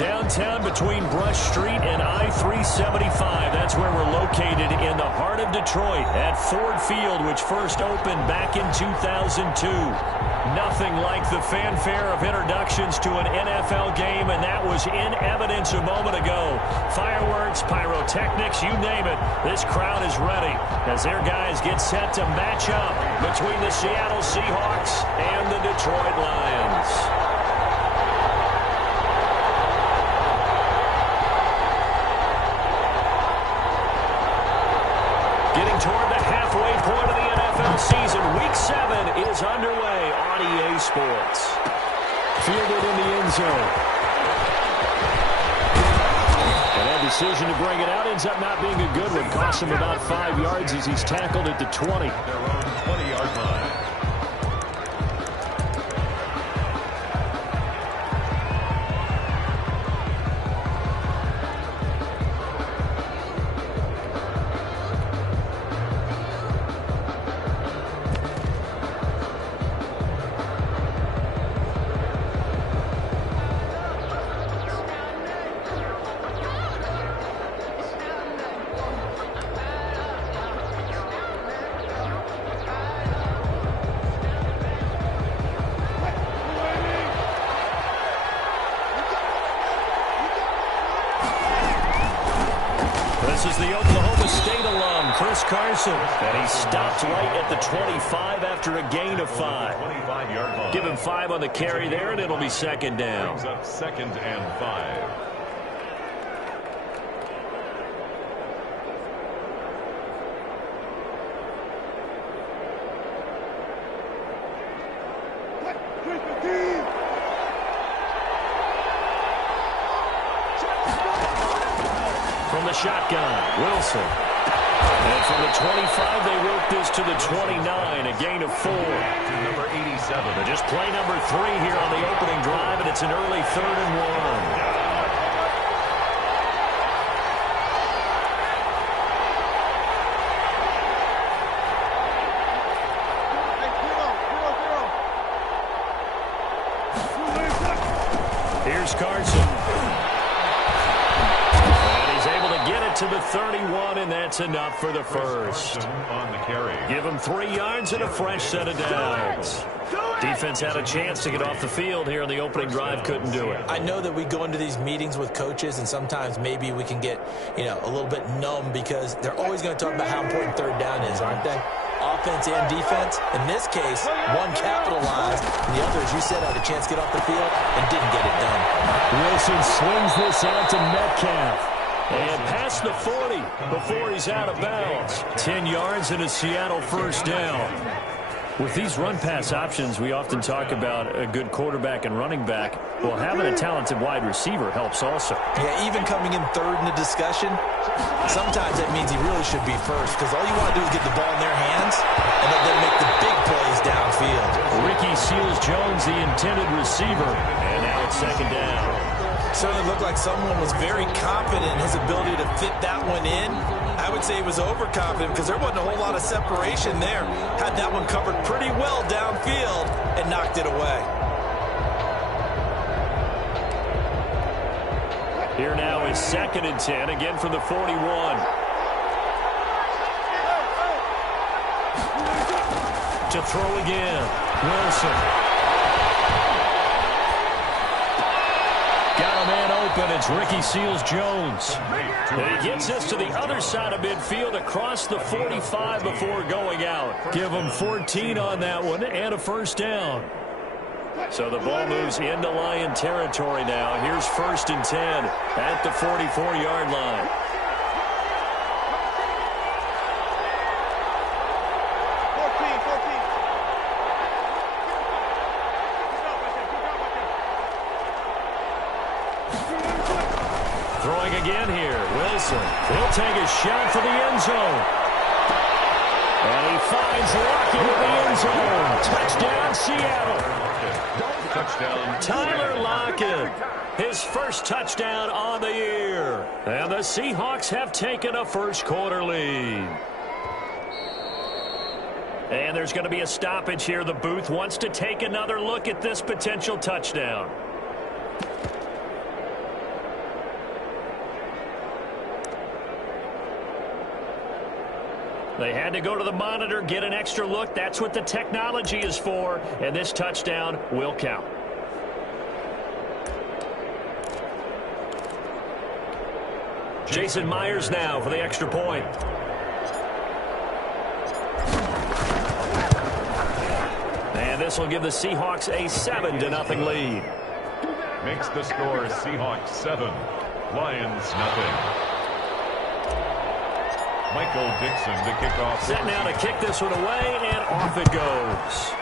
Downtown between Brush Street and I-375. That's where we're located in the heart of Detroit at Ford Field, which first opened back in 2002. Nothing like the fanfare of introductions to an NFL game, and that was in evidence a moment ago. Fireworks, pyrotechnics, you name it. This crowd is ready as their guys get set to match up between the Seattle Seahawks and the Detroit Lions. Getting toward the halfway point of the NFL season, Week 7 is underway on EA Sports. Fielded in the end zone. And that decision to bring it out ends up not being a good one. Costs him about 5 yards as he's tackled at the 20. Their own 20-yard line. This is the Oklahoma State alum, Chris Carson. And he stopped right at the 25 after a gain of 5. 25-yard line. Give him 5 on the carry there, and it'll be second down. Brings up 2nd and 5. From the shotgun, Wilson. And from the 25, they work this to the 29, a gain of 4. To number 87. But just play number 3 here on the opening drive, and it's an early 3rd and 1. Here's Carson. And he's able to get it to the 31, and that's enough for the first. On the carry. Give him 3 yards and a fresh set of downs. Defense had a chance to get off the field here on the opening drive, couldn't do it. I know that we go into these meetings with coaches, and sometimes maybe we can get, a little bit numb because they're always going to talk about how important 3rd down is, aren't they? Offense and defense. In this case, one capitalized, and the other, as you said, had a chance to get off the field and didn't get it done. Wilson slings this out to Metcalf. And past the 40 before he's out of bounds. 10 yards and a Seattle first down. With these run-pass options, we often talk about a good quarterback and running back. Well, having a talented wide receiver helps also. Yeah, even coming in 3rd in the discussion, sometimes that means he really should be first because all you want to do is get the ball in their hands and let them make the big plays downfield. Ricky Seals-Jones, the intended receiver, and now it's 2nd down. Certainly looked like someone was very confident in his ability to fit that one in. I would say he was overconfident because there wasn't a whole lot of separation there. Had that one covered pretty well downfield and knocked it away. Here now is 2nd and 10, again from the 41. To throw again, Wilson. Got a man open. It's Ricky Seals-Jones. And he gets this to the other side of midfield across the 45 before going out. Give him 14 on that one and a first down. So the ball moves into Lion territory now. Here's 1st and 10 at the 44-yard line. Throwing again here, Wilson. He'll take a shot for the end zone. And he finds Lockett in the end zone. Touchdown, Seattle. Touchdown. Tyler Lockett, his first touchdown on the year. And the Seahawks have taken a first-quarter lead. And there's going to be a stoppage here. The booth wants to take another look at this potential touchdown. They had to go to the monitor, get an extra look. That's what the technology is for, and this touchdown will count. Jason Myers now for the extra point. And this will give the Seahawks a 7-0 lead. Makes the score Seahawks 7, Lions nothing. Michael Dixon to kick off. Set now to kick this one away, and off it goes.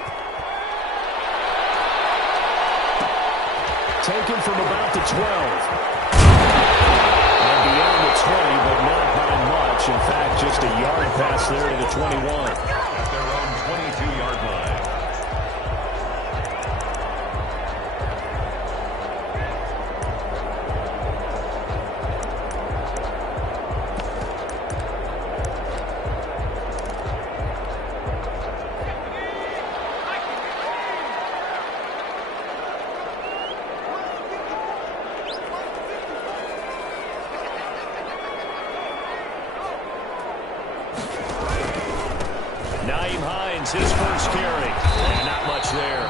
Taken from about the 12. And beyond the 20, but not by much. In fact, just a yard pass there to the 21. At their own 22-yard line. His first carry. And not much there.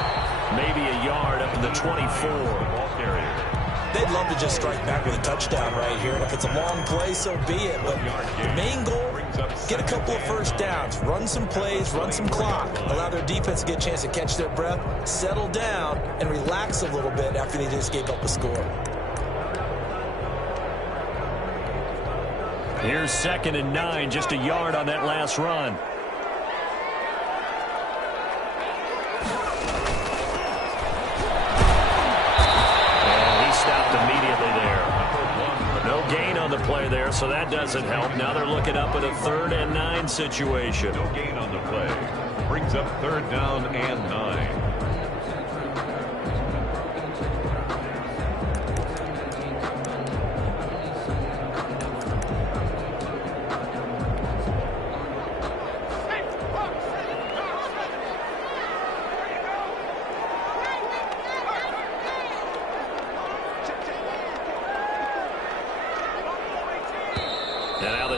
Maybe a yard up to the 24. Ball carrier. They'd love to just strike back with a touchdown right here. And if it's a long play, so be it. But the main goal, get a couple of first downs. Run some plays, run some clock. Allow their defense to get a chance to catch their breath, settle down, and relax a little bit after they just gave up a score. Here's 2nd and 9, just a yard on that last run. The play there, so that doesn't help. Now they're looking up at a 3rd and 9 situation. No gain on the play. Brings up 3rd down and 9.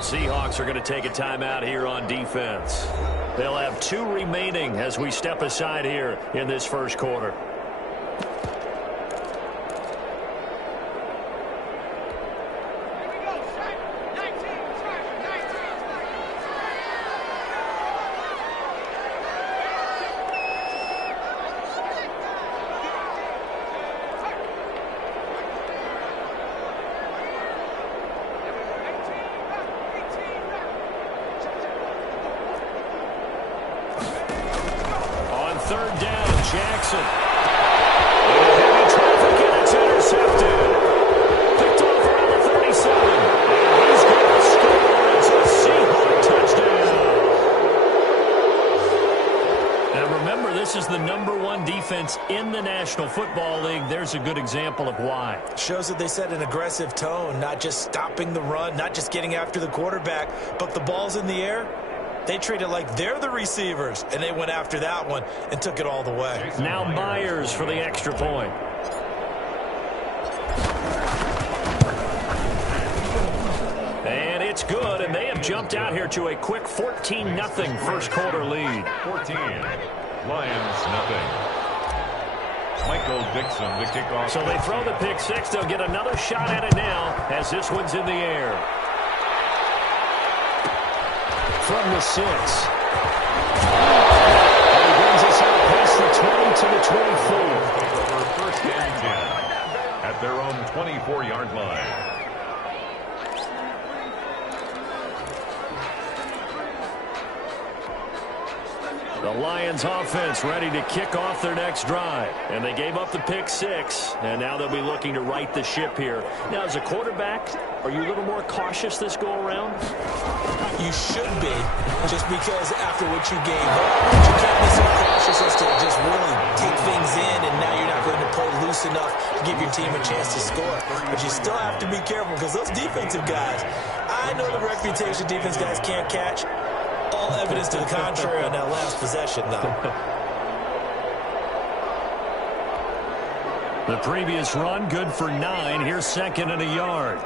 Seahawks are going to take a timeout here on defense. They'll have 2 remaining as we step aside here in this first quarter. Jackson. Heavy traffic, and it's intercepted. Picked off around the 37. And he's going to score. It's a Seahawks touchdown. Now remember, this is the #1 defense in the National Football League. There's a good example of why. Shows that they set an aggressive tone, not just stopping the run, not just getting after the quarterback, but the ball's in the air. They treat it like they're the receivers, and they went after that one and took it all the way. Now Myers for the extra point. And it's good, and they have jumped out here to a quick 14-0 first quarter lead. 14. Lions nothing. Michael Dixon to kick off. So they throw the pick six. They'll get another shot at it now as this one's in the air. From the 6. And he brings us out past the 20 to the 24. First and 10 at their own 24-yard line. The Lions offense ready to kick off their next drive. And they gave up the pick six. And now they'll be looking to right the ship here. Now, as a quarterback, are you a little more cautious this go-around? You should be, just because after what you gave up, you can't be so cautious as to just really take things in, and now you're not going to play loose enough to give your team a chance to score. But you still have to be careful, because those defensive guys, I know the reputation defense guys can't catch. All evidence to the contrary on that last possession, though. The previous run, good for 9. Here's 2nd and a yard.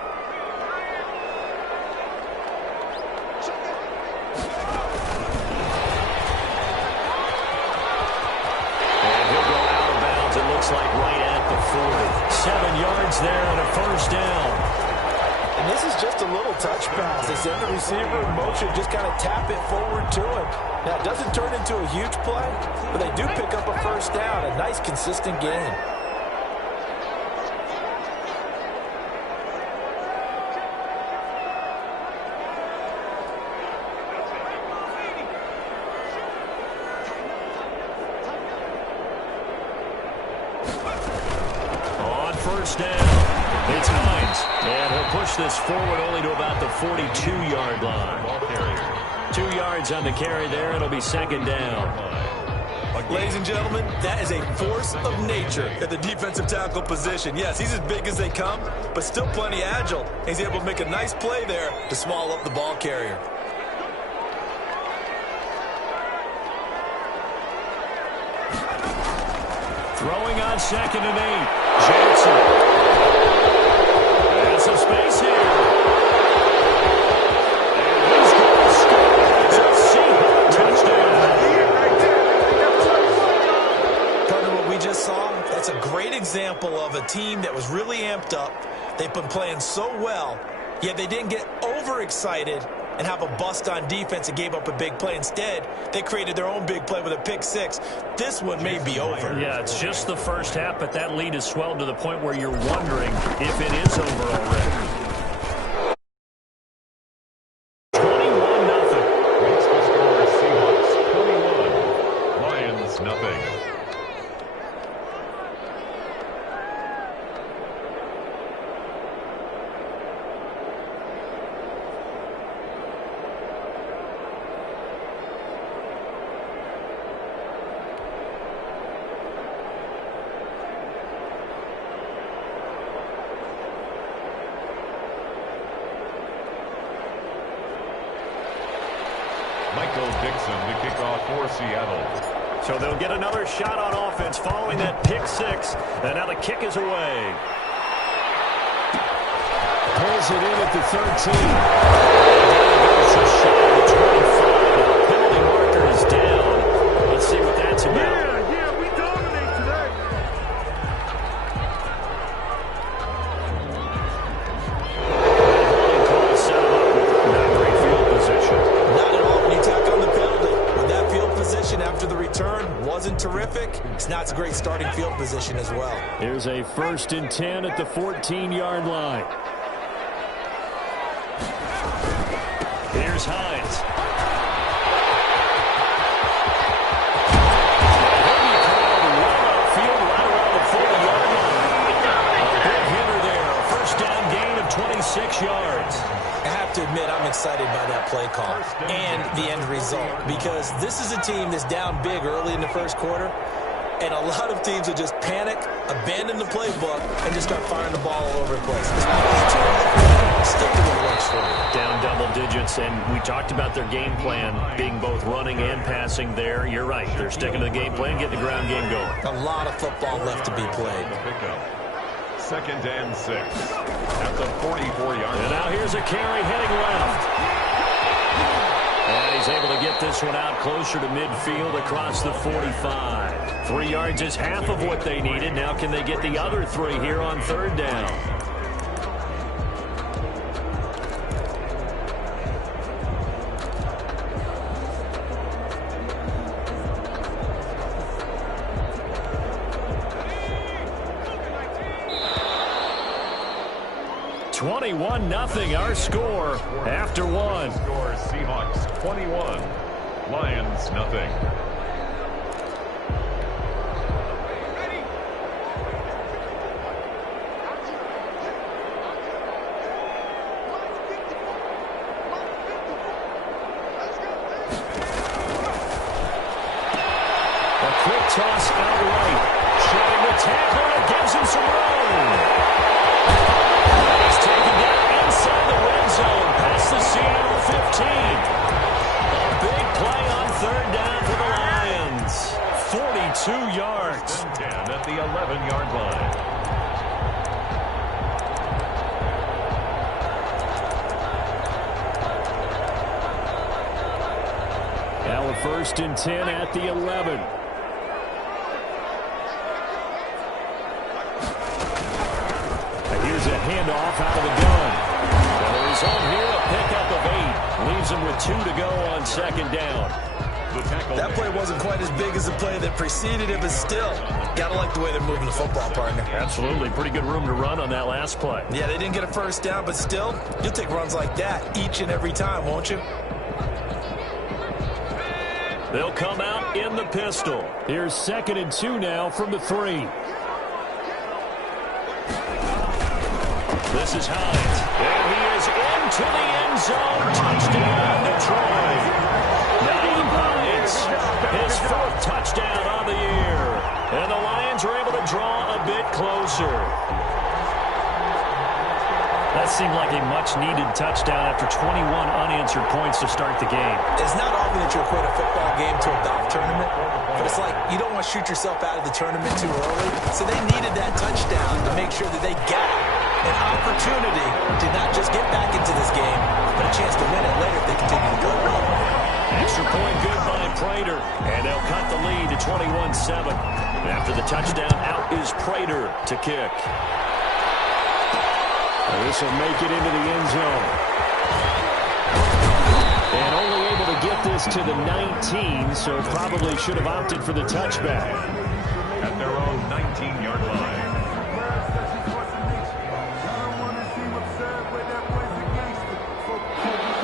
yards there and a first down. And this is just a little touch pass. They send the receiver in motion, just kind of tap it forward to him. Now, it doesn't turn into a huge play, but they do pick up a first down. A nice, consistent gain. First down. It's Hines. And he'll push this forward only to about the 42-yard line. 2 yards on the carry there. It'll be second down. Ladies and gentlemen, that is a force of nature at the defensive tackle position. Yes, he's as big as they come, but still plenty agile. He's able to make a nice play there to swallow up the ball carrier. Throwing on 2nd and 8. Johnson. And some space here. And he's going to score. It's a Seahawks touchdown. Partner, what we just saw, that's a great example of a team that was really amped up. They've been playing so well, yet they didn't get overexcited and have a bust on defense and gave up a big play. Instead, they created their own big play with a pick six. This one may be over. Yeah, it's just the first half, but that lead has swelled to the point where you're wondering if it is over already. 21-0. Makes the score Seahawks 21. Lions nothing. Dixon to kick off for Seattle. So they'll get another shot on offense following that pick six. And now the kick is away. Pulls it in at the 13. Just shy of the 25. The penalty marker is down. Let's see what that's about. Yeah, we dominate today. Call set him up with not great field position. Not at all when you tack on the penalty. When that field position after the return wasn't terrific, it's not a great starting field position as well. Here's a 1st and 10 at the 14-yard line. Here's Hines. Field right around the 40-yard line. A big hitter there. A first down gain of 26 yards. I have to admit, I'm excited by that play call and the end result, because this is a team that's down big early in the first quarter, and a lot of teams will just panic, abandon the playbook, and just start firing the ball all over the place. Stick to what works for you. Down double digits, and we talked about their game plan being both running and passing there. You're right. They're sticking to the game plan, getting the ground game going. A lot of football left to be played. 2nd and 6 at the 44-yard line. And now here's a carry heading left. And he's able to get this one out closer to midfield across the 45. 3 yards is half of what they needed. Now can they get the other 3 here on 3rd down? Nothing. Our score after one. Score Seahawks 21, Lions nothing. A quick toss out right. Showing the tackle, and it gives him some room. He's taken down inside the red zone, past the Seattle 15. A big play on 3rd down for the Lions. 42 yards. 10 at the 11-yard line. Now a 1st and 10 at the 11. a handoff out of the gun. And the result here, a pickup of 8. Leaves him with 2 to go on second down. That play wasn't quite as big as the play that preceded it, but still, got to like the way they're moving the football, partner. Absolutely. Pretty good room to run on that last play. Yeah, they didn't get a first down, but still, you'll take runs like that each and every time, won't you? They'll come out in the pistol. Here's 2nd and 2 now from the 3. This is Hines. And he is into the end zone. Touchdown, Detroit. Naeem Hines, his 4th touchdown on the year. And the Lions are able to draw a bit closer. That seemed like a much-needed touchdown after 21 unanswered points to start the game. It's not often that you equate a football game to a golf tournament, but it's like you don't want to shoot yourself out of the tournament too early. So they needed that touchdown to make sure that they got an opportunity to not just get back into this game, but a chance to win it later if they continue to go well. Extra point good by Prater, and they'll cut the lead to 21-7. After the touchdown, out is Prater to kick. This will make it into the end zone. And only able to get this to the 19, so probably should have opted for the touchback. At their own 19-yard line.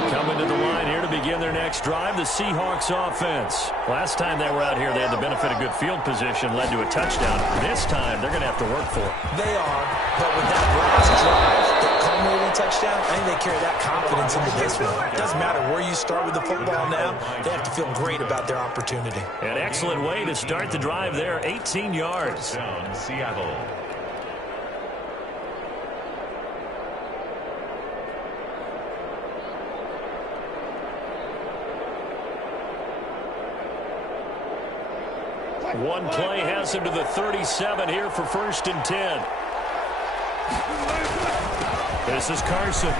Coming to the line here to begin their next drive, the Seahawks offense. Last time they were out here, they had the benefit of good field position, led to a touchdown. This time, they're going to have to work for it. They are, but with that last drive, that culminating touchdown, I think they carry that confidence into this one. It doesn't matter where you start with the football now, they have to feel great about their opportunity. An excellent way to start the drive there, 18 yards. Down Seattle. One play has him to the 37 here for 1st and 10. This is Carson.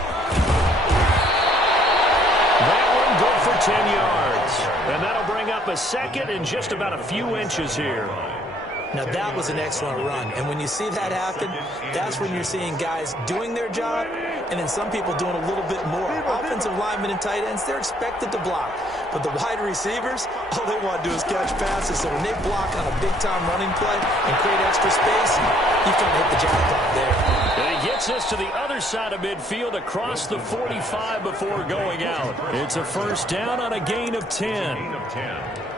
That one good for 10 yards. And that'll bring up a 2nd and just about a few inches here. Now, that was an excellent run. And when you see that happen, that's when you're seeing guys doing their job and then some people doing a little bit more. Offensive linemen and tight ends, they're expected to block. But the wide receivers, all they want to do is catch passes. So when they block on a big-time running play and create extra space, you kind of hit the jackpot there. And he gets us to the other side of midfield across the 45 before going out. It's a 1st down on a gain of 10.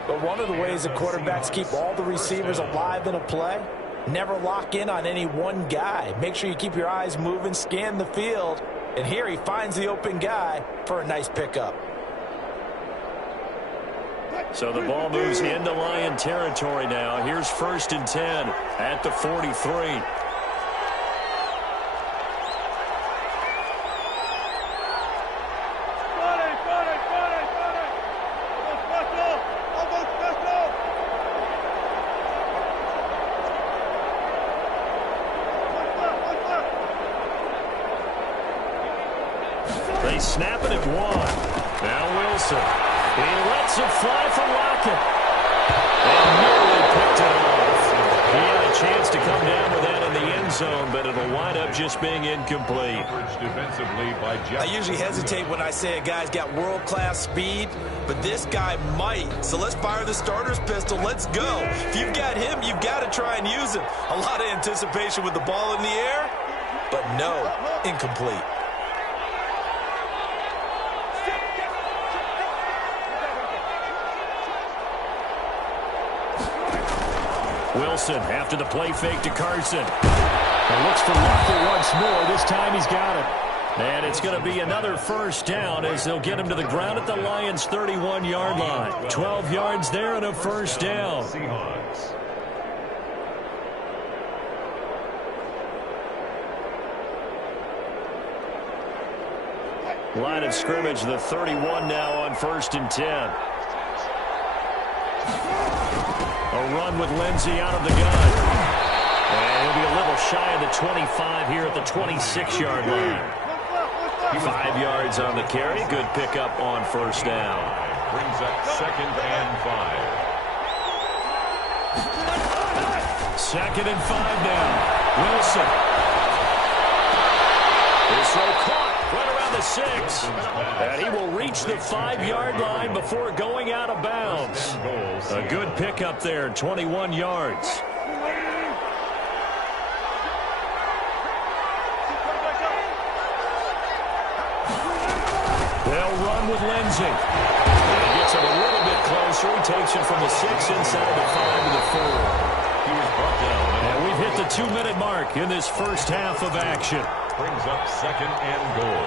But one of the ways that quarterbacks keep all the receivers alive in a play, never lock in on any one guy. Make sure you keep your eyes moving, scan the field. And here he finds the open guy for a nice pickup. So the ball moves into Lion territory now. Here's 1st and 10 at the 43. They snap it at 1. Now Wilson. He lets it fly for Lockett. And nearly picked it off. He had a chance to come down with that in the end zone, but it'll wind up just being incomplete. Defensively by I usually hesitate when I say a guy's got world-class speed, but this guy might. So let's fire the starter's pistol. Let's go. If you've got him, you've got to try and use him. A lot of anticipation with the ball in the air, but no, incomplete. Wilson after the play fake to Carson. And looks for Lockett once more. This time he's got it. And it's going to be another 1st down as they'll get him to the ground at the Lions' 31-yard line. 12 yards there and a 1st down. Seahawks. Line of scrimmage, the 31 now on 1st and 10. A run with Lindsey out of the gun. And he'll be a little shy of the 25 here at the 26-yard line. 5 yards on the carry. Good pickup on 1st down. Brings up 2nd and 5. 2nd and 5 now. Wilson. His throw caught right around the 6. And he will reach the 5-yard line before going out of bounds. A good pickup there, 21 yards. They'll run with Lindsey. He gets it a little bit closer. He takes it from the 6 inside the 5 to the 4. He was brought down. And we've hit the 2-minute mark in this first half of action. Brings up 2nd and goal.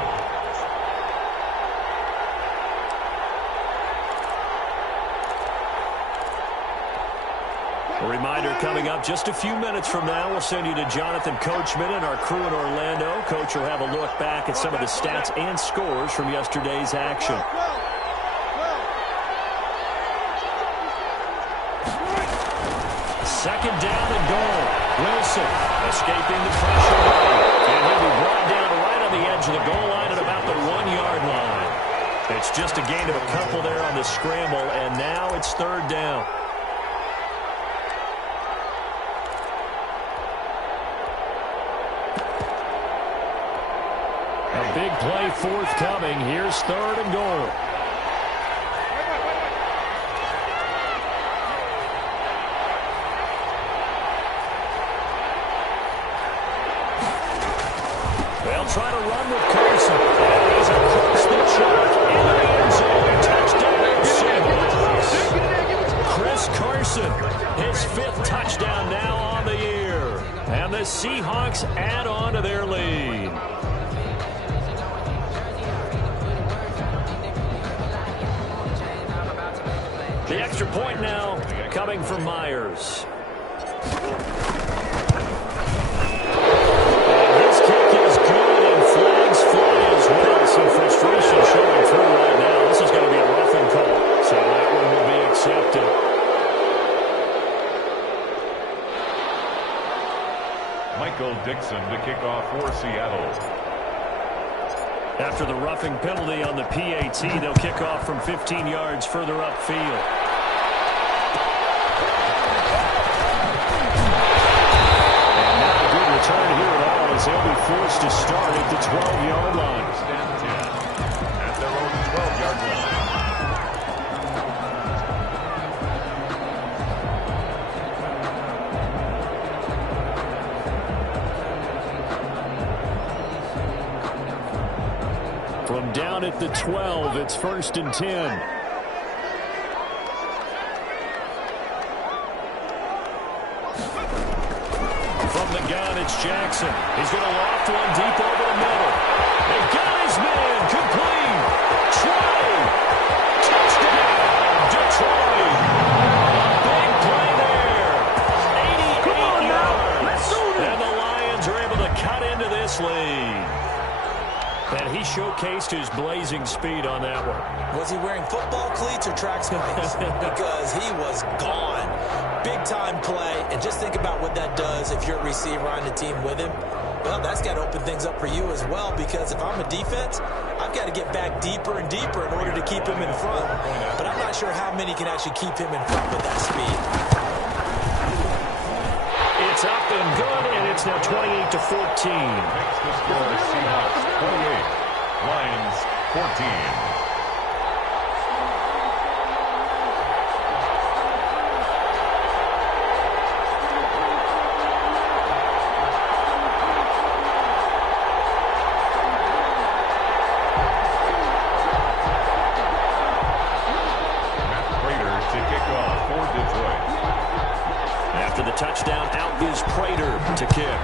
A reminder coming up just a few minutes from now. We'll send you to Jonathan Coachman and our crew in Orlando. Coach will have a look back at some of the stats and scores from yesterday's action. Second down and goal. Wilson escaping the pressure. And he'll be brought down right on the edge of the goal line at about the 1-yard line. It's just a gain of a couple there on the scramble, and now it's 3rd down. A big play forthcoming. Here's 3rd and goal. They'll try to run with Carson. And he's across the chalk into the end zone. Touchdown, Seahawks. Chris Carson, his 5th touchdown now on the year. And the Seahawks add on to their lead. The extra point now coming from Myers. Some frustration showing through right now. This is going to be a roughing call, so that one will be accepted. Michael Dixon to kick off for Seattle. After the roughing penalty on the PAT, they'll kick off from 15 yards further upfield. And not a good return here at all, as they'll be forced to start at the 12-yard line. At their own 12-yard line. From down at the 12, it's 1st and 10. From the gun, it's Jackson. He's going to loft one deep over the middle. They've got his man. Complete. Troy. Touchdown. Detroit. Big play there. 88 yards. And the Lions are able to cut into this lead. And he showcased his blazing speed on that one. Was he wearing football cleats or track spikes? Because he was gone. Big-time play. And just think about what that does if you're a receiver on the team with him. Well, that's got to open things up for you as well, because if I'm a defense, I've got to get back deeper and deeper in order to keep him in front. But I'm not sure how many can actually keep him in front with that speed. It's up and good, and it's now 28-14. Makes the score Seahawks 28, Lions 14. Touchdown, out is Prater to kick.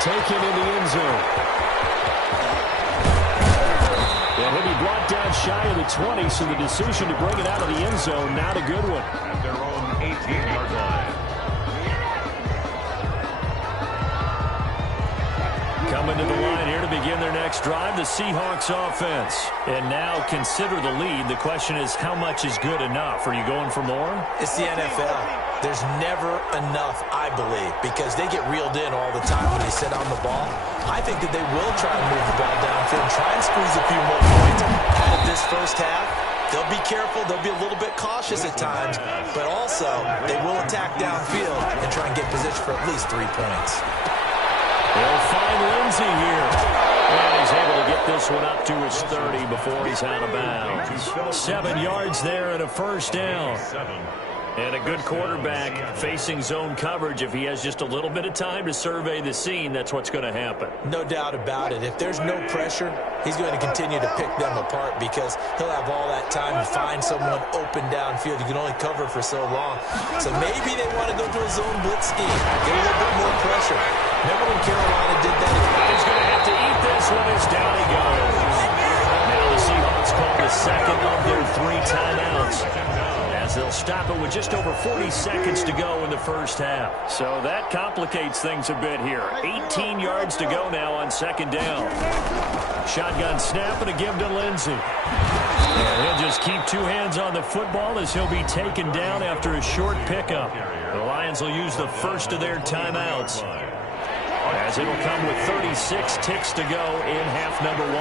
Taken in the end zone. And he'll be brought down shy of the 20, so the decision to bring it out of the end zone, not a good one. At their own 18-yard line. Coming to the line here to begin their next drive, the Seahawks offense. And now consider the lead. The question is, how much is good enough? Are you going for more? It's the NFL. There's never enough, I believe, because they get reeled in all the time when they sit on the ball. I think that they will try and move the ball downfield and try and squeeze a few more points out of this first half. They'll be careful. They'll be a little bit cautious at times, but also they will attack downfield and try try and get position for at least 3 points. He'll find Lindsey here. And he's able to get this one up to his 30 before he's out of bounds. 7 yards there and a first down. And a good quarterback facing zone coverage. If he has just a little bit of time to survey the scene, that's what's going to happen. No doubt about it. If there's no pressure, he's going to continue to pick them apart because he'll have all that time to find someone open downfield. You can only cover for so long. So maybe they want to go to a zone blitz scheme, get a little bit more pressure. Remember when Carolina did that? He's going to have to eat this one as down he goes. Now the Seahawks call the second of their 3 timeouts, as they'll stop it with just over 40 seconds to go in the first half. So that complicates things a bit here. 18 yards to go now on second down. Shotgun snap and a give to Lindsey. And he'll just keep 2 hands on the football as he'll be taken down after a short pickup. The Lions will use the first of their timeouts, as it'll come with 36 ticks to go in half number 1.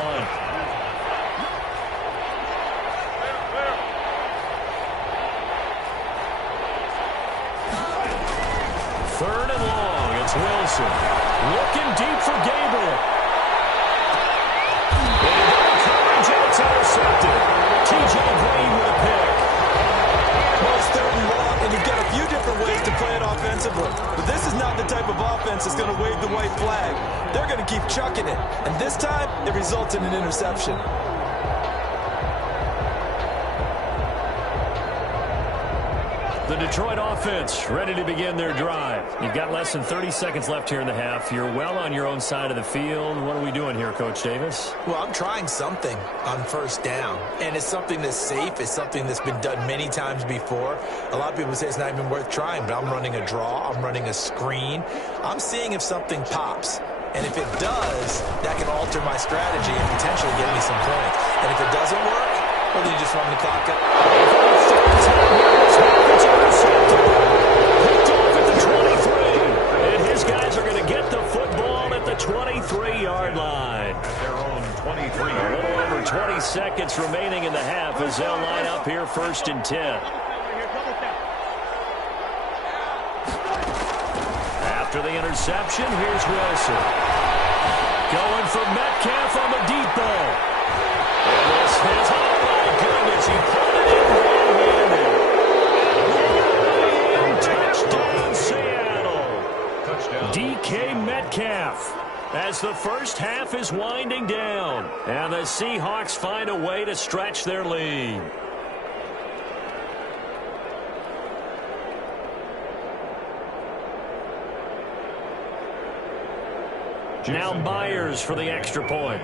Third and long, it's Wilson. Looking deep for Gabriel. And coverage, and it's intercepted. TJ Green with a pick. Well, it's third and long, and you've got a few different ways to play it offensively. But this is not the type of offense that's going to wave the white flag. They're going to keep chucking it. And this time, it results in an interception. The Detroit offense ready to begin their drive. You've got less than 30 seconds left here in the half. You're well on your own side of the field. What are we doing here, Coach Davis? Well, I'm trying something on first down, and it's something that's safe. It's something that's been done many times before. A lot of people say it's not even worth trying, but I'm running a draw. I'm running a screen. I'm seeing if something pops. And if it does, that can alter my strategy and potentially get me some points. And if it doesn't work, well, then you just run the clock up. It's intercepted. Picked off at the 23. And his guys are going to get the football at the 23-yard line. At their own 23. A little over 20 seconds remaining in the half as they'll line up here first and 10. After the interception, here's Wilson. Going for Metcalf on the deep ball. And this is, oh my goodness, he put it in one-handed. Touchdown, Seattle. Touchdown. DK Metcalf, as the first half is winding down. And the Seahawks find a way to stretch their lead. Now Myers for the extra point.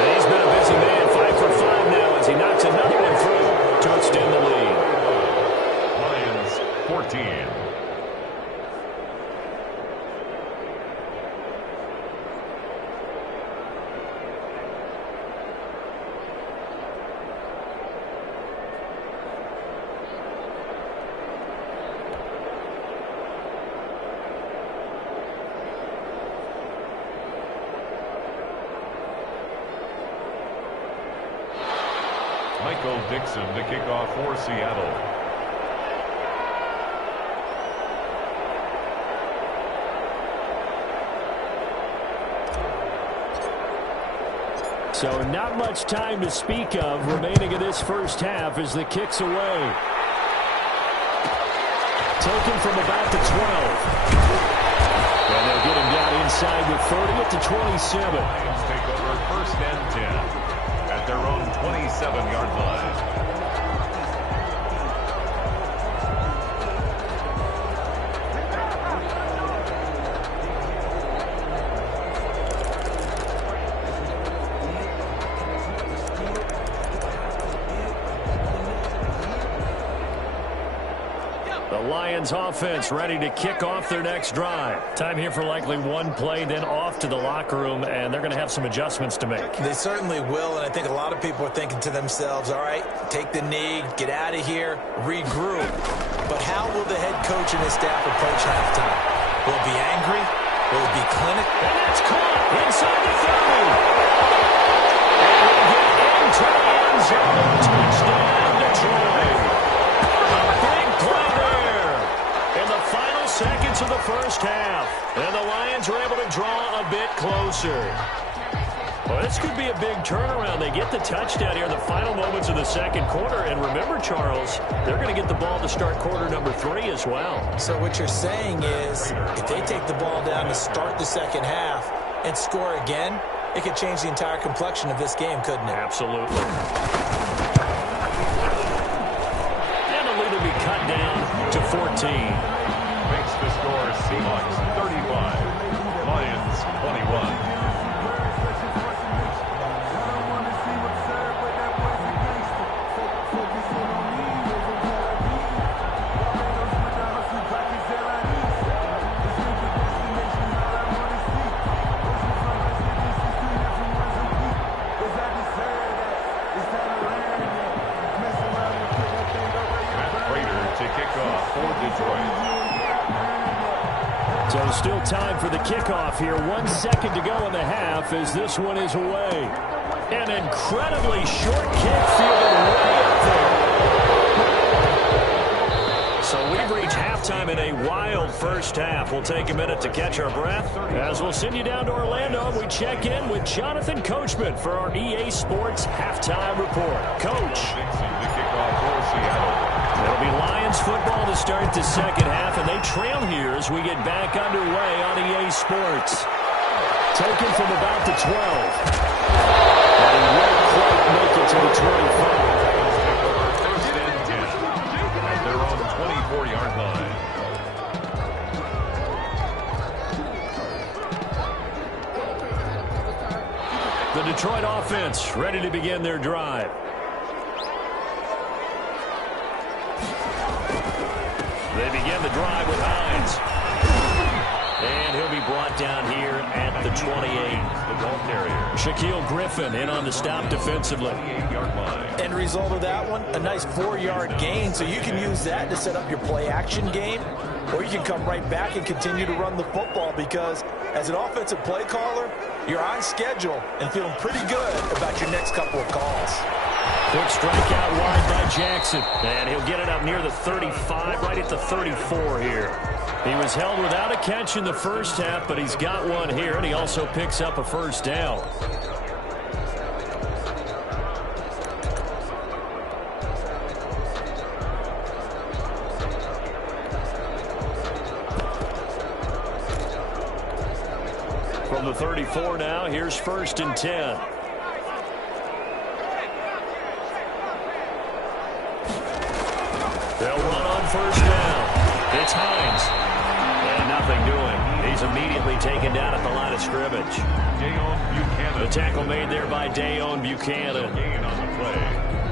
And he's been a busy man, 5 for 5 now as he knocks another one through to extend the lead. Lions 14. Michael Dixon to kick off for Seattle. So not much time to speak of remaining in this first half as the kick's away. Taken from about the 12. And they'll get him down inside the 30 at the 27. Lions take over first and 10 at their own 27-yard line. Lions offense ready to kick off their next drive. Time here for likely one play, then off to the locker room, and they're going to have some adjustments to make. They certainly will, and I think a lot of people are thinking to themselves, all right, take the knee, get out of here, regroup. But how will the head coach and his staff approach halftime? Will it be angry? Will it be clinical? And that's they're able to draw a bit closer. Well, this could be a big turnaround. They get the touchdown here in the final moments of the second quarter. And remember, Charles, they're going to get the ball to start quarter number 3 as well. So what you're saying is if they take the ball down to start the second half and score again, it could change the entire complexion of this game, couldn't it? Absolutely. And the lead will be cut down to 14. Makes the score Seahawks 35, Lions 21. So still time for the kickoff here. 1 second to go in the half as this one is away. An incredibly short kick fielded way up there. So we've reached halftime in a wild first half. We'll take a minute to catch our breath as we'll send you down to Orlando and we check in with Jonathan Coachman for our EA Sports Halftime Report. Coach. The kickoff for Seattle. It'll be Lions football to start the second half, and they trail here as we get back underway on EA Sports. Taken from about the 12. And he won't quite make it to the 25. First and 10 at their own 24-yard line. The Detroit offense ready to begin their drive. They begin the drive with Hines. And he'll be brought down here at the 28. The ball carrier. Shaquille Griffin in on the stop defensively. 28-yard line. End result of that one, a nice 4-yard gain. So you can use that to set up your play-action game, or you can come right back and continue to run the football because as an offensive play caller, you're on schedule and feeling pretty good about your next couple of calls. Quick strikeout wide by Jackson. And he'll get it up near the 35, right at the 34 here. He was held without a catch in the first half, but he's got one here, and he also picks up a first down. From the 34 now, here's 1st and 10. They'll run on first down. It's Hines. And nothing doing. He's immediately taken down at the line of scrimmage. Dayon Buchanan. The tackle made there by Dayon Buchanan. Gain on the play.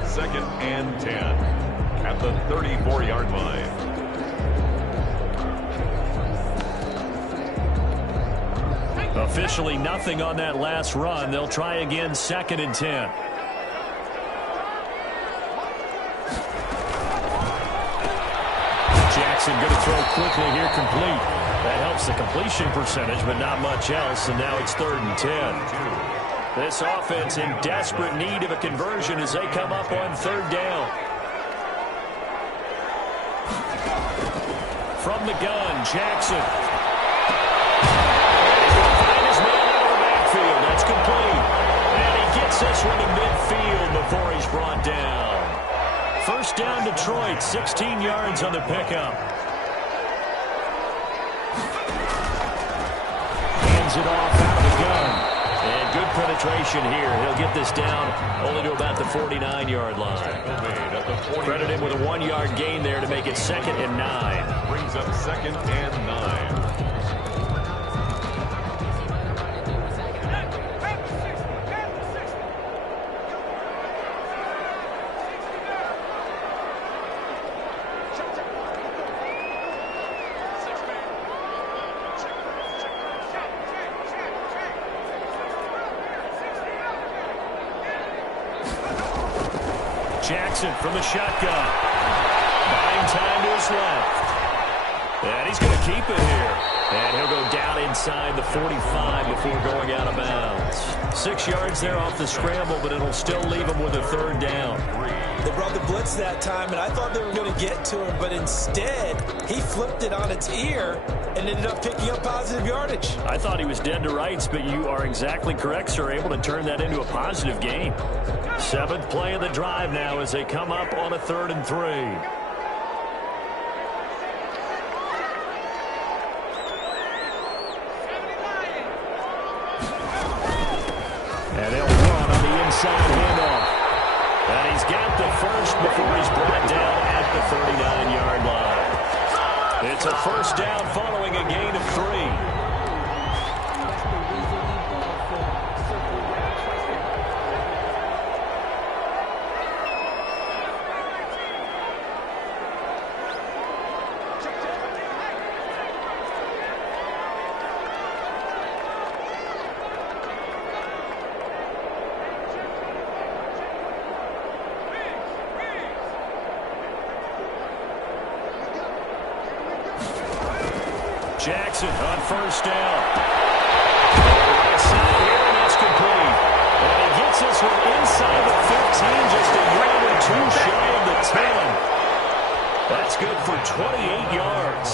2nd and 10 at the 34-yard line. Officially nothing on that last run. They'll try again 2nd and 10. Jackson going to throw quickly here, complete. That helps the completion percentage, but not much else, and now it's 3rd and 10. This offense in desperate need of a conversion as they come up on 3rd down. From the gun, Jackson. And he's going to find his man out of the backfield. That's complete. And he gets this one to midfield before he's brought down. First down, Detroit, 16 yards on the pickup. Hands it off out of the gun. And good penetration here. He'll get this down only to about the 49-yard line. Credit him with a 1-yard gain there to make it 2nd and 9. Brings up 2nd and 9. Jackson from the shotgun. Buying time to his left. And he's going to keep it here. And he'll go down inside the 45 before going out of bounds. 6 yards there off the scramble, but it'll still leave him with a third down. They brought the blitz that time, and I thought they were going to get to him, but instead, he flipped it on its ear and ended up picking up positive yardage. I thought he was dead to rights, but you are exactly correct, sir. Able to turn that into a positive gain. 7th play of the drive now as they come up on a 3rd and 3. And they'll run on the inside handoff. And he's got the first before he's brought down at the 39-yard line. It's a first down following a gain of 3. Jackson on first down. Right side here, and it's complete. And he gets this one inside the 15, just a yard or 2 shy of the 10. That's good for 28 yards.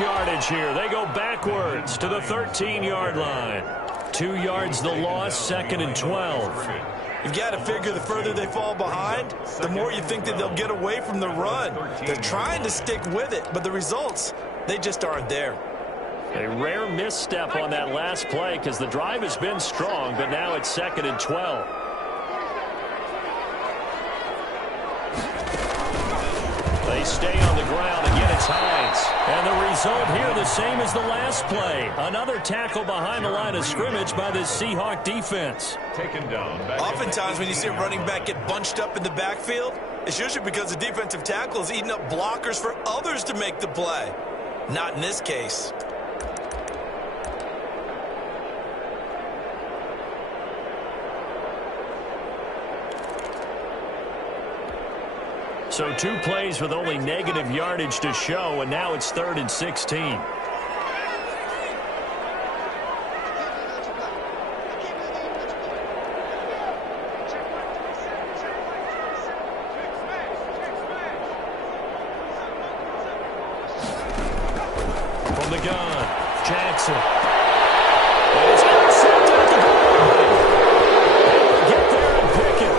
Yardage here. They go backwards to the 13-yard line. 2 yards the loss, 2nd and 12. You've got to figure the further they fall behind, the more you think that they'll get away from the run. They're trying to stick with it, but the results, they just aren't there. A rare misstep on that last play because the drive has been strong, but now it's 2nd and 12. They stay on the ground. Again, it's Hines. And the result here the same as the last play. Another tackle behind the line of scrimmage by the Seahawk defense. Taken down. Oftentimes when you see a running back get bunched up in the backfield, it's usually because the defensive tackle is eating up blockers for others to make the play. Not in this case. So 2 plays with only negative yardage to show, and now it's 3rd and 16. From the gun, Jackson. And it's intercepted at the goal line. Get there and pick it.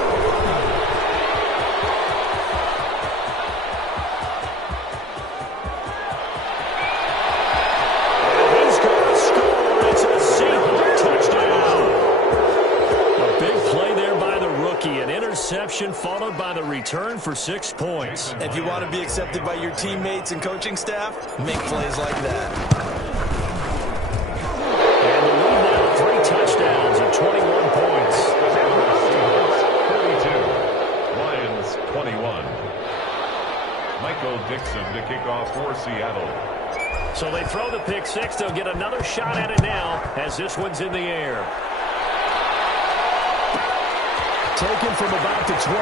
Interception followed by the return for 6 points. If you want to be accepted by your teammates and coaching staff, make plays like that. And the lead now 3 touchdowns at 21 points. 32. Lions 21. Michael Dixon to kick off for Seattle. So they throw the pick 6. They'll get another shot at it now as this one's in the air. Taken from about the 12.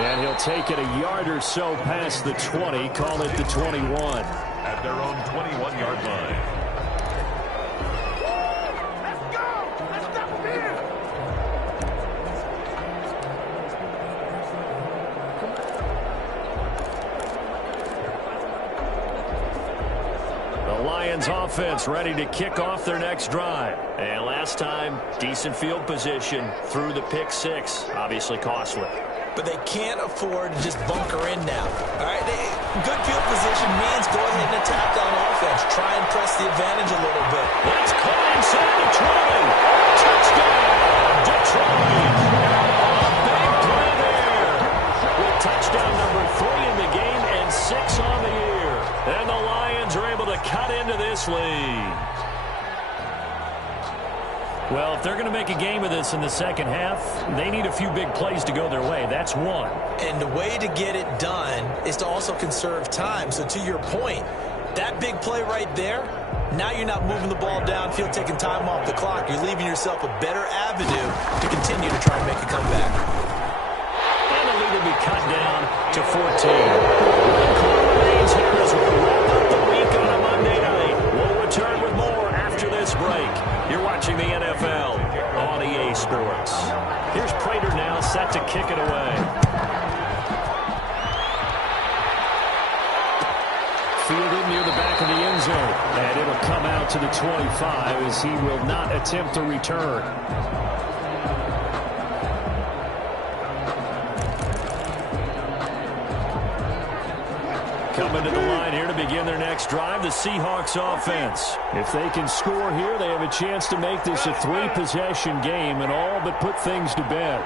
And he'll take it a yard or so past the 20, call it the 21. At their own 21-yard line. Let's go! Let's stop here! The Lions offense ready to kick off their next drive. And last time, decent field position through the pick 6. Obviously costly. But they can't afford to just bunker in now. All right, good field position means go ahead and attack on offense. Try and press the advantage a little bit. Let's call inside the 20. Touchdown, Detroit. A big play there. With touchdown number 3 in the game and 6 on the year. And the Lions are able to cut into this lead. Well, if they're going to make a game of this in the second half, they need a few big plays to go their way. That's one. And the way to get it done is to also conserve time. So to your point, that big play right there, Now you're not moving the ball downfield, taking time off the clock. You're leaving yourself a better avenue to continue to try and make a comeback. And the lead will be cut down to 14. One call remains here as we wrap up the week on a Monday night. We'll return with more after this break. You're watching the NFL on EA Sports. Here's Prater now set to kick it away. Fielded near the back of the end zone. And it'll come out to the 25 as he will not attempt to return. Coming to the line here to begin their next drive, the Seahawks offense. If they can score here, they have a chance to make this a 3-possession game and all but put things to bed.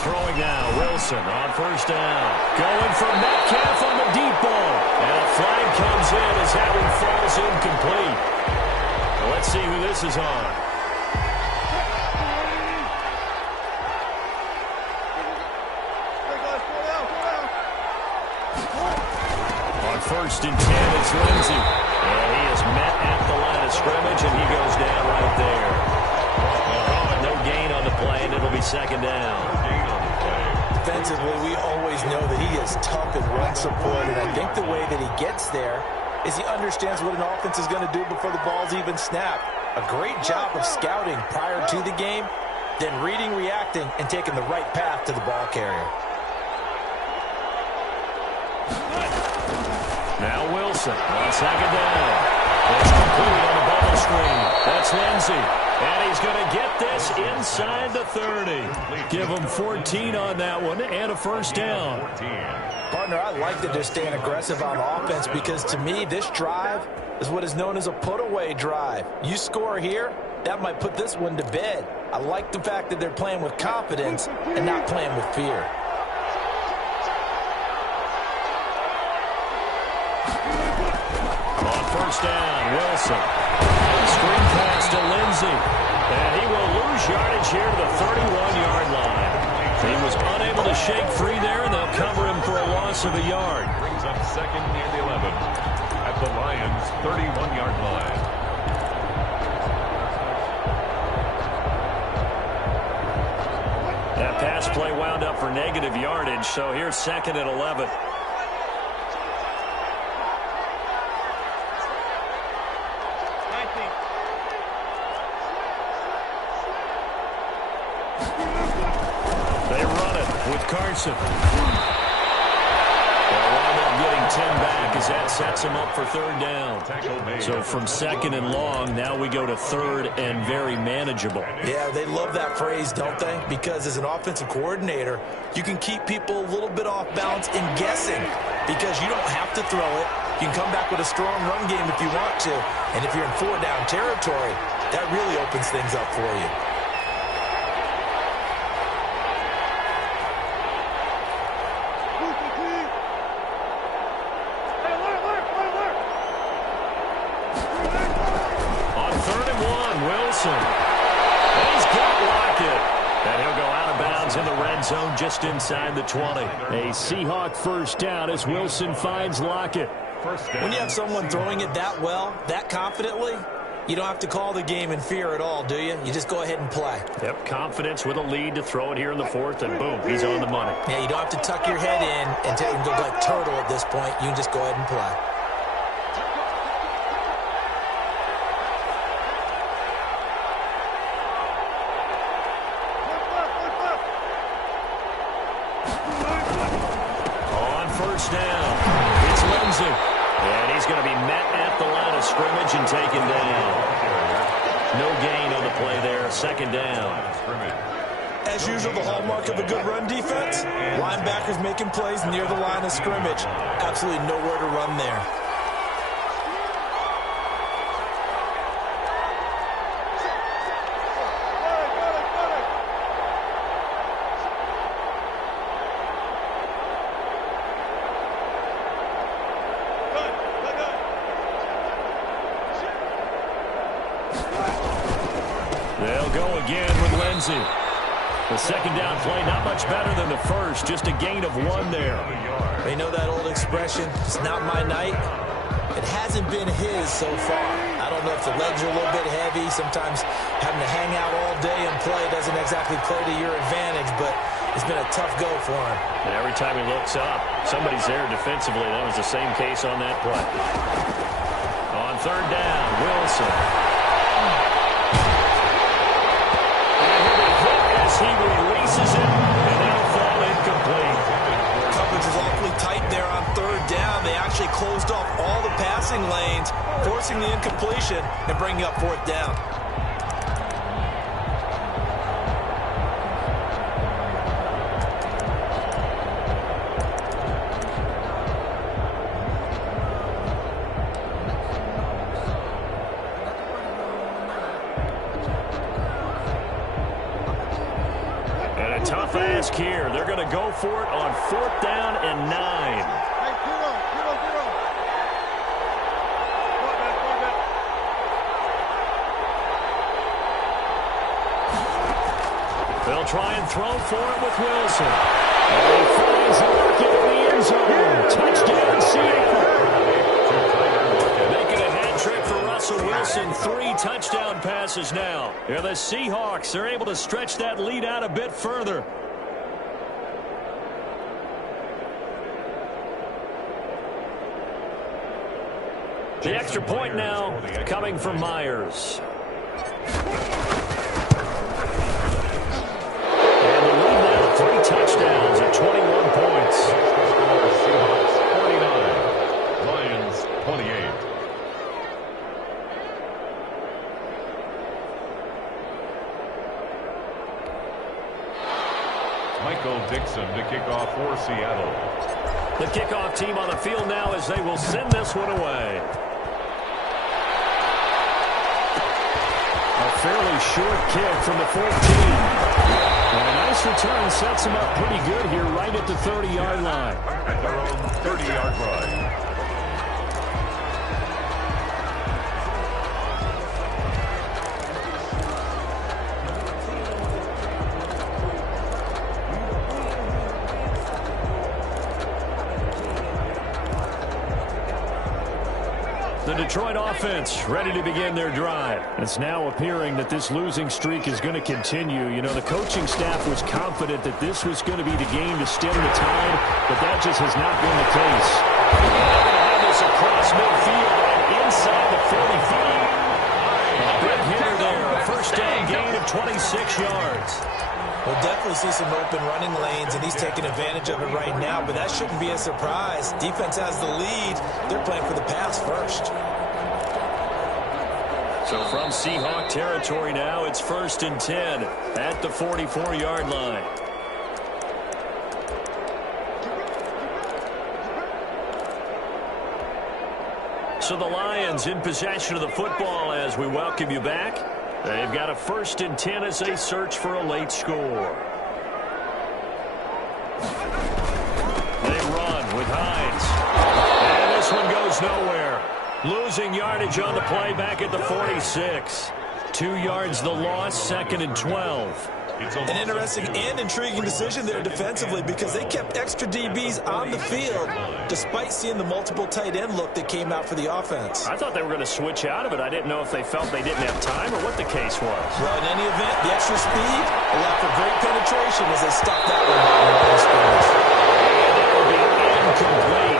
Throwing now, Wilson on first down. Going for Metcalf on the deep ball. And a flag comes in as that one falls incomplete. Well, let's see who this is on. First and 10, it's Lindsey. And he is met at the line of scrimmage, and he goes down right there. No gain on the play, and it'll be second down. Defensively, we always know that he is tough in run support, and I think the way that he gets there is he understands what an offense is going to do before the ball's even snapped. A great job of scouting prior to the game, then reading, reacting, and taking the right path to the ball carrier. Now Wilson on second down. It's complete on the bubble screen. That's Lindsey. And he's going to get this inside the 30. Give him 14 on that one and a first down. Partner, I like that they're staying aggressive on offense because to me this drive is what is known as a put-away drive. You score here, that might put this one to bed. I like the fact that they're playing with confidence and not playing with fear. First down, Wilson. Screen pass to Lindsey. And he will lose yardage here to the 31-yard line. He was unable to shake free there, and they'll cover him for a loss of a yard. Brings up second and 11 at the Lions' 31-yard line. That pass play wound up for negative yardage, so here's second and 11. Carson. They'll wind up getting 10 back as that sets him up for third down. So from second and long, now we go to third and very manageable. Yeah, they love that phrase, don't they? Because as an offensive coordinator, you can keep people a little bit off balance in guessing because you don't have to throw it. You can come back with a strong run game if you want to. And if you're in four-down territory, that really opens things up for you. Zone just inside the 20. A Seahawk first down as Wilson finds Lockett. When you have someone throwing it that well, that confidently, you don't have to call the game in fear at all, do you? You just go ahead and play. Yep, confidence with a lead to throw it here in the fourth, and boom, he's on the money. Yeah, you don't have to tuck your head in and take him to go like turtle at this point. You can just go ahead and play. Taken down. No gain on the play there. Second down. As usual, the hallmark of a good run defense, linebackers making plays near the line of scrimmage. Absolutely nowhere to run there. They'll go again with Lindsey. The second down play, not much better than the first. Just a gain of 1 there. They know that old expression, it's not my night. It hasn't been his so far. I don't know if the legs are a little bit heavy. Sometimes having to hang out all day and play doesn't exactly play to your advantage, but it's been a tough go for him. And every time he looks up, somebody's there defensively. That was the same case on that play. On third down, Wilson. And he'll be hit as he releases it, and it'll fall incomplete. Coverage was awfully tight there on third down. They actually closed off all the passing lanes, forcing the incompletion and bringing up fourth down. Tough ask here. They're going to go for it on fourth down and 9. They'll try and throw for it with Wilson. And he finds the market in the end zone. Touchdown, Seattle. Making a hat trick for Russell Wilson. 3 touchdown passes now. Yeah, the Seahawks are able to stretch that lead out a bit further. The extra point now coming from Myers. And the lead now 3 touchdowns at 21 points. Seahawks 49, Lions 28. Michael Dixon to kick off for Seattle. The kickoff team on the field now as they will send this one away. A fairly short kick from the 14. And a nice return sets them up pretty good here right at the 30-yard line. At their own 30-yard line. The Detroit offense ready to begin their drive. It's now appearing that this losing streak is going to continue. You know, the coaching staff was confident that this was going to be the game to stem the tide, but that just has not been the case. They're going to have this across midfield and inside the 45. A big hitter there. A first down gain of 26 yards. We'll definitely see some open running lanes, and he's taking advantage of it right now, but that shouldn't be a surprise. Defense has the lead. They're playing for the pass first. So from Seahawk territory now, it's 1st and 10 at the 44-yard line. So the Lions in possession of the football as we welcome you back. They've got a 1st and 10 as they search for a late score. They run with Hines. And this one goes nowhere. Losing yardage on the play back at the 46. 2 yards the loss, 2nd and 12. An interesting and intriguing decision there defensively because they kept extra DBs on the field despite seeing the multiple tight end look that came out for the offense. I thought they were going to switch out of it. I didn't know if they felt they didn't have time or what the case was. Well, in any event, the extra speed allowed for great penetration as they stopped that one out in the line of scrimmage. And that will be incomplete.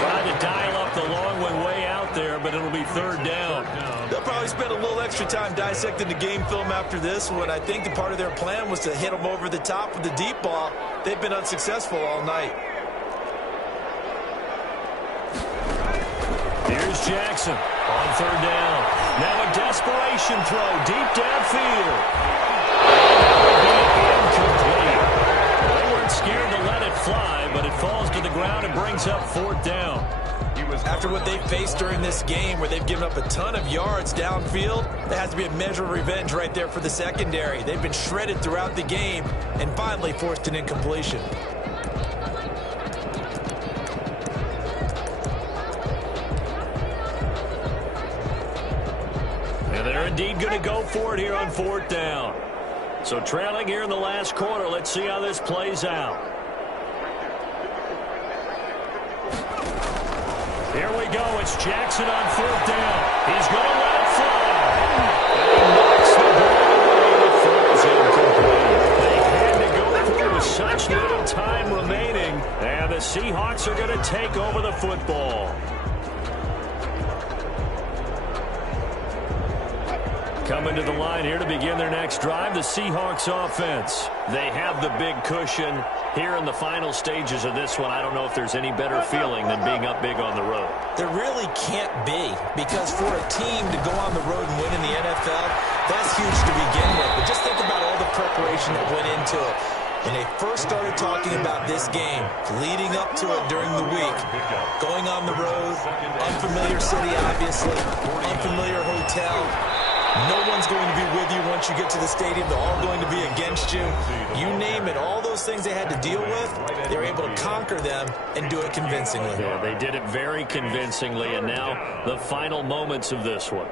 Trying to dial up the long one way out there, but it'll be 3rd down. They'll probably spend a little extra time dissecting the game film after this one. I think the part of their plan was to hit them over the top with the deep ball. They've been unsuccessful all night. Here's Jackson on 3rd down. Now a desperation throw deep downfield. Incomplete. They weren't scared to let it fly, but it falls to the ground and brings up 4th down. After what they faced during this game where they've given up a ton of yards downfield, there has to be a measure of revenge right there for the secondary. They've been shredded throughout the game and finally forced an incompletion. And they're indeed going to go for it here on 4th down. So trailing here in the last quarter, let's see how this plays out. Here we go. It's Jackson on 4th down. He's going to let it fly. And he knocks the ball away. The throw is incomplete. They had to go for it with such little time remaining. And the Seahawks are going to take over the football. Coming to the line here to begin their next drive, the Seahawks offense. They have the big cushion here in the final stages of this one. I don't know if there's any better feeling than being up big on the road. There really can't be, because for a team to go on the road and win in the NFL, that's huge to begin with. But just think about all the preparation that went into it. When they first started talking about this game, leading up to it during the week, going on the road, unfamiliar city, obviously, unfamiliar hotel. No one's going to be with you once you get to the stadium. They're all going to be against you. You name it, all those things they had to deal with, they were able to conquer them and do it convincingly. Yeah, they did it very convincingly, and now the final moments of this one.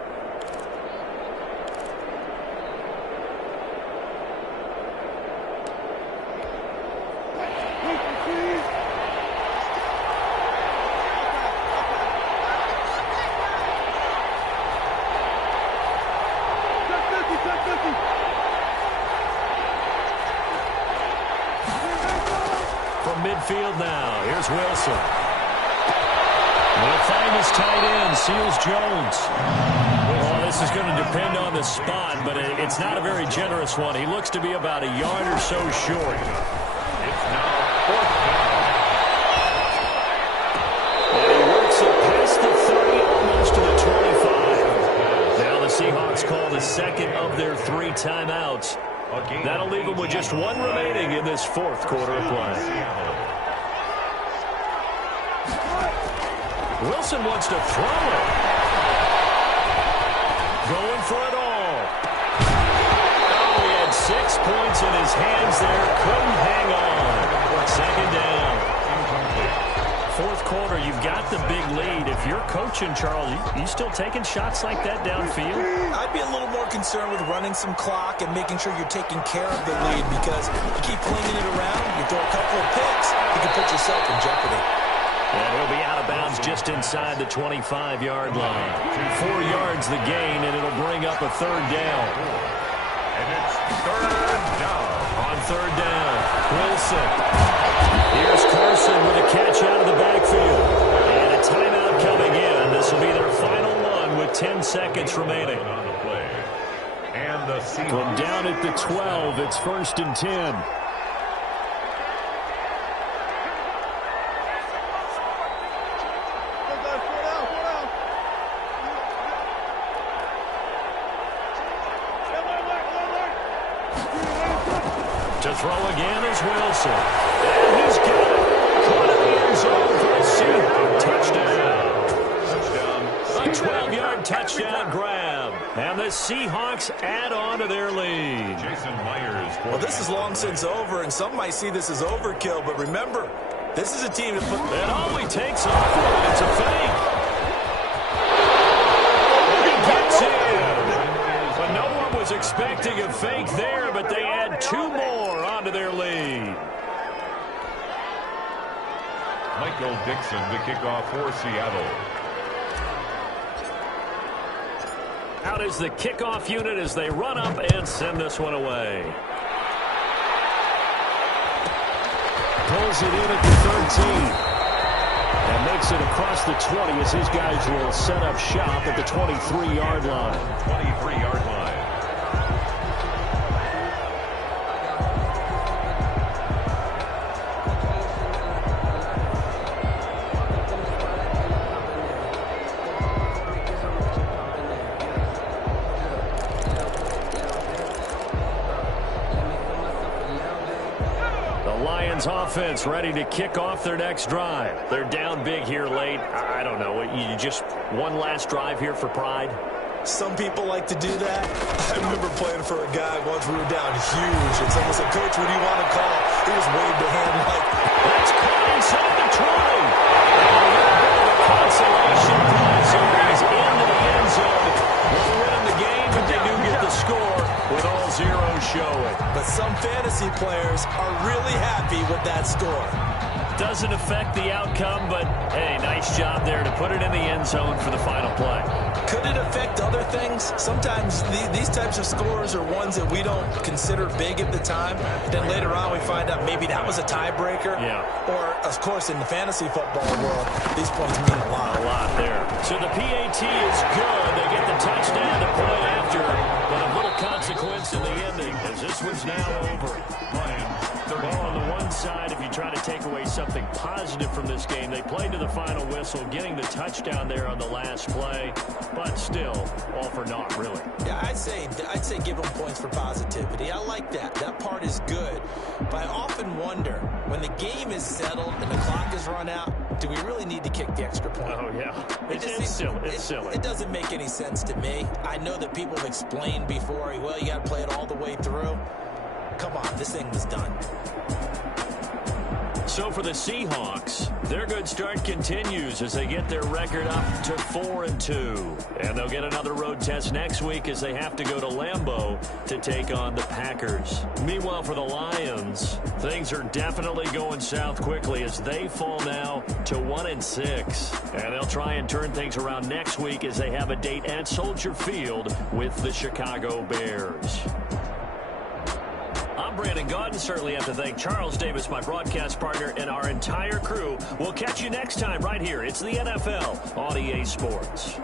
Midfield now. Here's Wilson. Will find his tight end, Seals Jones. Well, this is going to depend on the spot, but it's not a very generous one. He looks to be about a yard or so short. It's now 4th down. And he works it past the 30, almost to the 25. Now the Seahawks call the second of their 3 timeouts. That'll leave them with just 1 remaining in this 4th quarter of play. Wilson wants to throw it. Going for it all. Oh, he had 6 points in his hands there. Couldn't hang on. 2nd down. 4th quarter, you've got the big lead. If you're coaching, Charles, you still taking shots like that downfield? I'd be a little more concerned with running some clock and making sure you're taking care of the lead, because you keep flinging it around, you throw a couple of picks, you can put yourself in jeopardy. And he'll be out of bounds just inside the 25-yard line. 4 yards the gain, and it'll bring up a 3rd down. And it's 3rd down. On 3rd down, Wilson. Here's Carson with a catch out of the backfield. And a timeout coming in. This will be their final one with 10 seconds remaining. On the play. And the Seahawks. From down at the 12, it's 1st and 10. To throw again is Wilson. And he's got it. Caught in the end zone for a Seahawks touchdown. A 12-yard touchdown grab. And the Seahawks add on to their lead. Jason Myers. Well, this is long since over, and some might see this as overkill, but remember, this is a team that put... And all he takes off for it, it's a fake. He gets in. But no one was expecting a fake there, but they add 2 more onto their lead. Michael Dixon to kick off for Seattle. Out is the kickoff unit as they run up and send this one away. Pulls it in at the 13. And makes it across the 20 as his guys will set up shop at the 23-yard line. 23-yard line. Offense ready to kick off their next drive. They're down big here late. I don't know. You just one last drive here for pride? Some people like to do that. I remember playing for a guy once we were down huge, and someone said, "Coach, what do you want to call?" He just waved a hand like, "Let's call inside the 20." And consolation prize here. He's into the end zone. Won't win the game, but they do get the score with all zeros showing. But some fantasy players are really happy with that score. Doesn't affect the outcome, but, hey, nice job there to put it in the end zone for the final play. Could it affect other things? Sometimes these types of scores are ones that we don't consider big at the time. Then later on we find out maybe that was a tiebreaker. Yeah. Or, of course, in the fantasy football world, these points mean a lot. A lot there. So the PAT is good. They get the touchdown to point after, but a little consequence in the ending as this one's now over. Well, on the one side, if you try to take away something positive from this game, they played to the final whistle, getting the touchdown there on the last play, but still, all for naught, really. Yeah, I'd say give them points for positivity. I like that. That part is good. But I often wonder, when the game is settled and the clock is run out, do we really need to kick the extra point? Oh, yeah. It's silly. It's silly. It doesn't make any sense to me. I know that people have explained before, well, you got to play it all the way through. Come on, this thing was done. So for the Seahawks, their good start continues as they get their record up to 4-2. And they'll get another road test next week as they have to go to Lambeau to take on the Packers. Meanwhile, for the Lions, things are definitely going south quickly as they fall now to 1-6. And they'll try and turn things around next week as they have a date at Soldier Field with the Chicago Bears. I'm Brandon Gaudin. Certainly have to thank Charles Davis, my broadcast partner, and our entire crew. We'll catch you next time right here. It's the NFL on EA Sports.